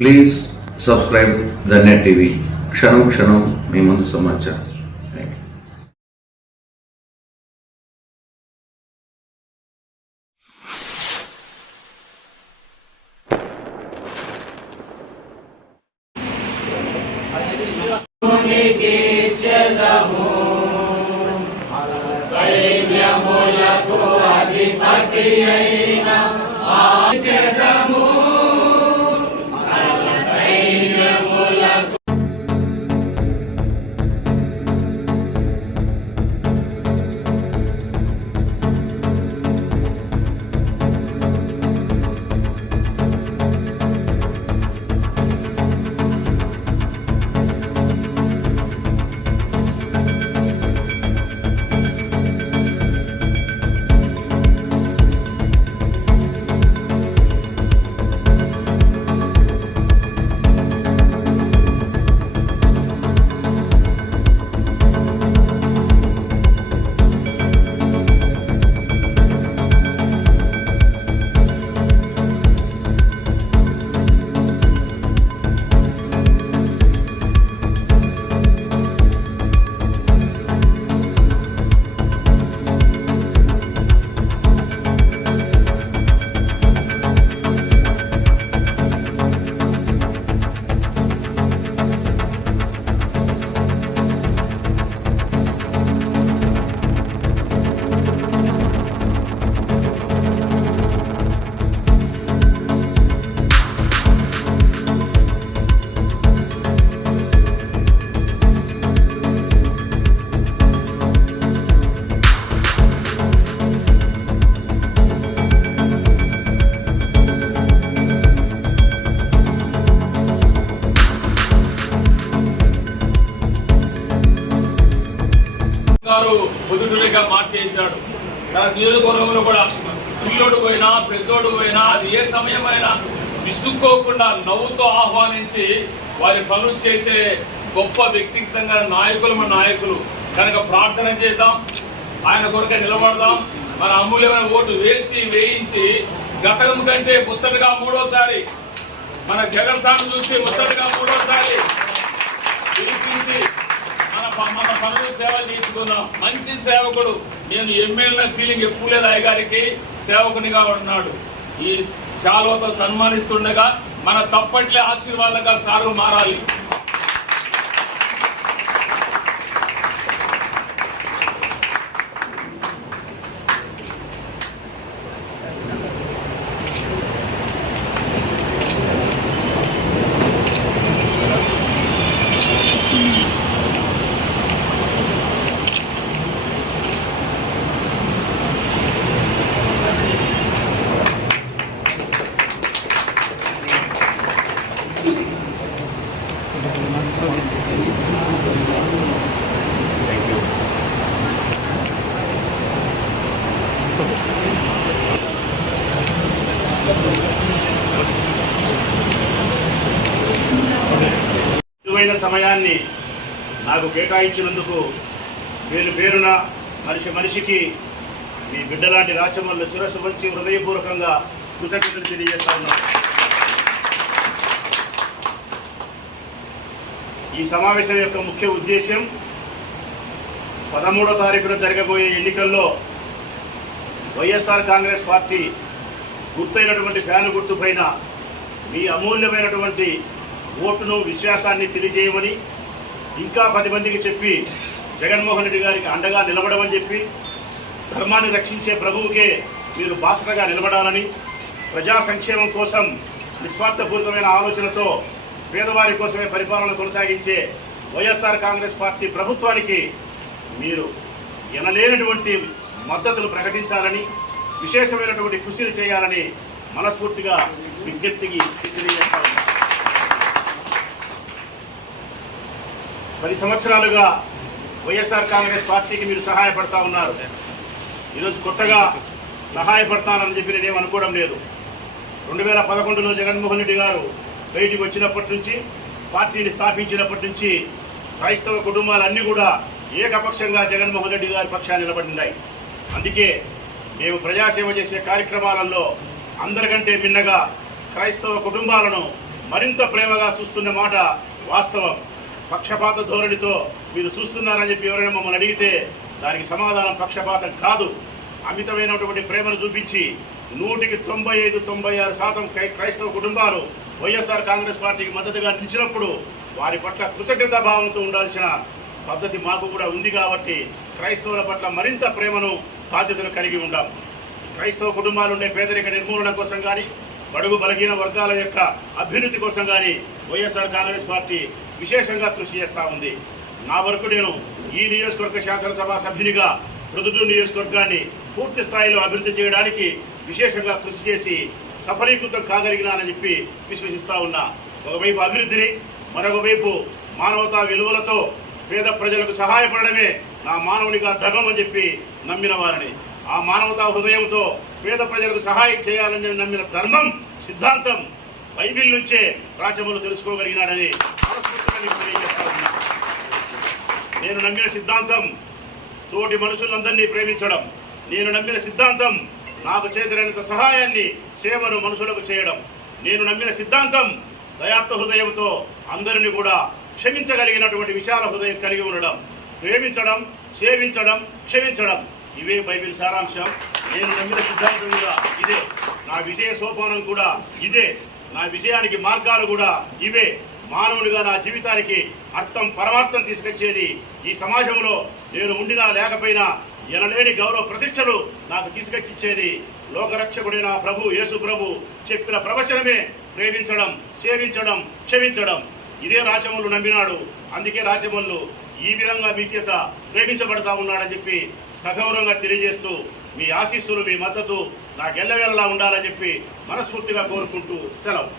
Please subscribe the net TV. క్షణం క్షణం మీ ముందు సమాచారం. సైన్యములకు అధిపతి అయిన ఆచరము సైన్యములకు పొద్దుటూరిగా మార్చేసాడు. తన నియోజకవర్గంలో కూడా పిల్లోడు పోయినా పెద్దోడు పోయినా అది ఏ సమయమైనా విసుక్కోకుండా నవ్వుతో ఆహ్వానించి వారి పనులు చేసే గొప్ప వ్యక్తిగతంగా నాయకులు కనుక ప్రార్థన చేద్దాం, ఆయన కొరకే నిలబడదాం. మన అమూల్యమైన ఓటు వేయించి గతం కంటే ముచ్చటగా మూడోసారి మన జగన్ చూసి ముచ్చటగా మూడోసారి గెలిపించి మన పనులు సేవలు తీర్చుకుందాం. మంచి సేవకుడు, నేను ఎమ్మెల్యే ఫీలింగ్ ఎప్పుడు లేదు. అయ్యగారికి సేవకునిగా ఉన్నాడు. ఈ శాలువతో సన్మానిస్తుండగా మన చప్పట్లే ఆశీర్వాదంగా సార్లు మారాలి. విలువైన సమయాన్ని నాకు కేటాయించినందుకు పేరున మనిషికి మీ బిడ్డలాంటి రాచమల్లు శిరస్సు వంచి హృదయపూర్వకంగా కృతజ్ఞతలు తెలియజేస్తా ఉన్నాను. ఈ సమావేశం యొక్క ముఖ్య ఉద్దేశం 13వ తారీఖున జరగబోయే ఎన్నికల్లో వైఎస్ఆర్ కాంగ్రెస్ పార్టీ గుర్తైనటువంటి ఫ్యాను గుర్తుపైన మీ అమూల్యమైనటువంటి ఓటును విశ్వాసాన్ని తెలియజేయమని, ఇంకా 10 మందికి చెప్పి జగన్మోహన్ రెడ్డి గారికి అండగా నిలబడమని చెప్పి, ధర్మాన్ని రక్షించే ప్రభువుకే మీరు బాసటగా నిలబడాలని, ప్రజా సంక్షేమం కోసం నిస్వార్థపూరితమైన ఆలోచనతో పేదవారి కోసమే పరిపాలన కొనసాగించే వైఎస్ఆర్ కాంగ్రెస్ పార్టీ ప్రభుత్వానికి మీరు ఎనలేనటువంటి మద్దతులు ప్రకటించాలని, విశేషమైనటువంటి కృషిని చేయాలని మనస్ఫూర్తిగా విజ్ఞప్తికి తెలియజేస్తాను. 10 సంవత్సరాలుగా వైఎస్ఆర్ కాంగ్రెస్ పార్టీకి మీరు సహాయపడతా ఉన్నారు. ఈరోజు కొత్తగా సహాయపడతానని చెప్పి నేనేం అనుకోవడం లేదు. 2011లో జగన్మోహన్ రెడ్డి గారు బయటికి వచ్చినప్పటి నుంచి, పార్టీని స్థాపించినప్పటి నుంచి క్రైస్తవ కుటుంబాలన్నీ కూడా ఏకపక్షంగా జగన్మోహన్ రెడ్డి గారి పక్షాన్ని నిలబడినాయి. అందుకే మేము ప్రజాసేవ చేసే కార్యక్రమాలలో అందరికంటే మిన్నగా క్రైస్తవ కుటుంబాలను మరింత ప్రేమగా చూస్తున్న మాట వాస్తవం. పక్షపాత ధోరణితో మీరు చూస్తున్నారని చెప్పి ఎవరైనా మమ్మల్ని అడిగితే దానికి సమాధానం పక్షపాతం కాదు. అమితమైనటువంటి ప్రేమను చూపించి 95-96% క్రైస్తవ కుటుంబాలు వైఎస్ఆర్ కాంగ్రెస్ పార్టీకి మద్దతుగా నిలిచినప్పుడు వారి పట్ల కృతజ్ఞతా భావంతో ఉండాల్సిన పద్ధతి మాకు కూడా ఉంది. కాబట్టి క్రైస్తవుల పట్ల మరింత ప్రేమను బాధ్యతను కలిగి ఉండాం. క్రైస్తవ కుటుంబాలు ఉండే పేదరిక నిర్మూలన కోసం కానీ, బడుగు బలహీన వర్గాల యొక్క అభ్యున్నతి కోసం కానీ వైఎస్ఆర్ కాంగ్రెస్ పార్టీ విశేషంగా కృషి చేస్తూ ఉంది. నా వరకు నేను ఈ నియోజకవర్గ శాసనసభ సభ్యునిగా ప్రొద్దుటూరు నియోజకవర్గాన్ని పూర్తి స్థాయిలో అభివృద్ధి చేయడానికి విశేషంగా కృషి చేసి సఫలీకృతం కాగలిగినానని చెప్పి విశ్వసిస్తా ఉన్నా. ఒకవైపు అభివృద్ధిని, మరొక వైపు మానవతా విలువలతో పేద ప్రజలకు సహాయపడడమే నా మానవునిగా ధర్మం అని చెప్పి నమ్మిన వారిని, ఆ మానవతా హృదయంతో పేద ప్రజలకు సహాయం చేయాలని నమ్మిన ధర్మం సిద్ధాంతం బైబిల్ నుంచే రాచములు తెలుసుకోగలిగినాడని మనస్ఫూర్తిగా మీకు తెలియజేస్తా ఉన్నా. నేను నమ్మిన సిద్ధాంతం తోటి మనుషులందరినీ ప్రేమించడం. నేను నమ్మిన సిద్ధాంతం నాకు చేతనైనంత సహాయాన్ని, సేవను మనుషులకు చేయడం. నేను నమ్మిన సిద్ధాంతం దయాత్మ హృదయంతో అందరినీ కూడా క్షమించగలిగినటువంటి విశాల హృదయం కలిగి ఉండడం. ప్రేమించడం, సేవించడం, క్షమించడం, ఇవే బైబిల్ సారాంశం. నేను నమ్మిన సిద్ధాంతం కూడా ఇదే. నా విజయ సోపానం కూడా ఇదే. నా విజయానికి మార్గాలు కూడా ఇవే. మానవునిగా నా జీవితానికి అర్థం, పరమార్థం తీసుకొచ్చేది ఈ సమాజంలో నేను ఉండినా లేకపోయినా ఎనలేని గౌరవ ప్రతిష్టలు నాకు తీసుకొచ్చిచ్చేది లోకరక్షకుడైన ప్రభు యేసు ప్రభు చెప్పిన ప్రవచనమే ప్రేమించడం, సేవించడం, క్షమించడం. ఇదే రాచమల్లు నమ్మినాడు. అందుకే రాచమల్లు ఈ విధంగా మీ చేత ప్రేమించబడతా ఉన్నాడని చెప్పి సగౌరవంగా తెలియజేస్తూ మీ ఆశీస్సులు, మీ మద్దతు నాకు ఎల్లవేళలా ఉండాలని చెప్పి మనస్ఫూర్తిగా కోరుకుంటూ సెలవు.